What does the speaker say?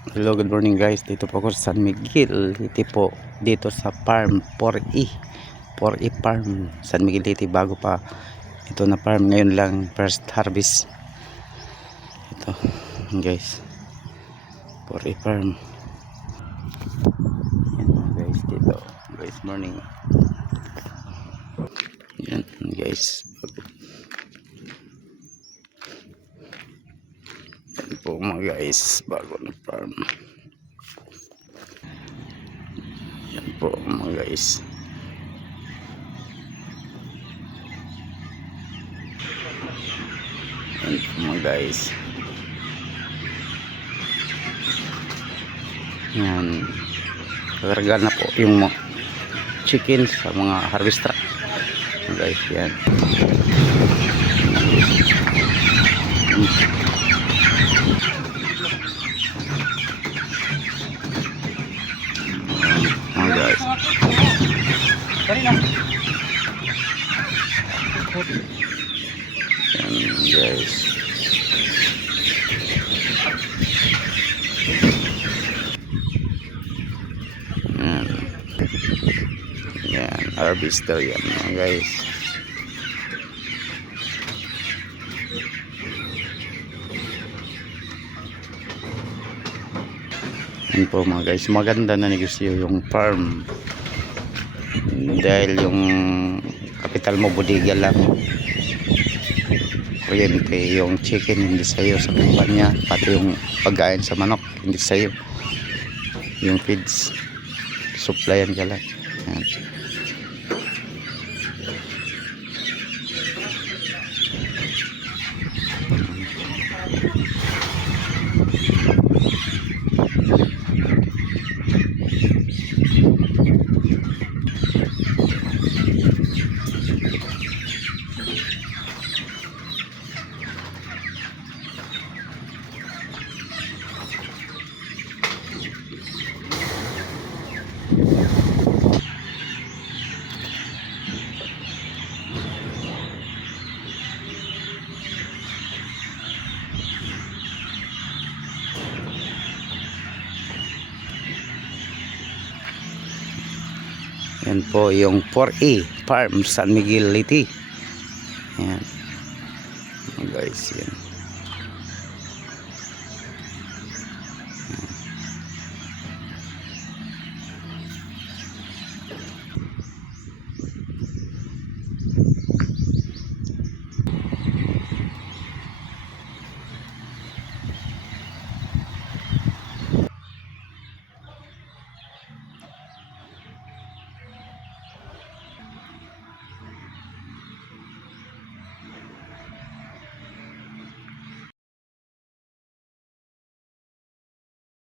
Hello, good morning guys. Dito po ako sa San Miguel. Dito po dito sa farm 4E. 4E farm San Miguel dito, bago pa ito na farm. Ngayon lang first harvest. Ito guys, 4E farm. Yan guys, dito guys, morning. Yan guys, yan po mga guys, bago na farm. Yan po mga guys. Yan po mga guys. Yan, kakarga na po yung chicken sa mga harvest truck guys. Yan mga guys. Yan guys. Yan, harvester yan mga guys. Yan po mga guys, maganda na negosyo yung farm dahil yung kapital mo bodega lang, kuryente, yung chicken hindi sa'yo sa kumpanya, pati yung pagkain sa manok hindi sa'yo, yung feeds supplyan ka lang. Yan. Yan po yung 4E farm San Miguel Liti. Yan guys, yan.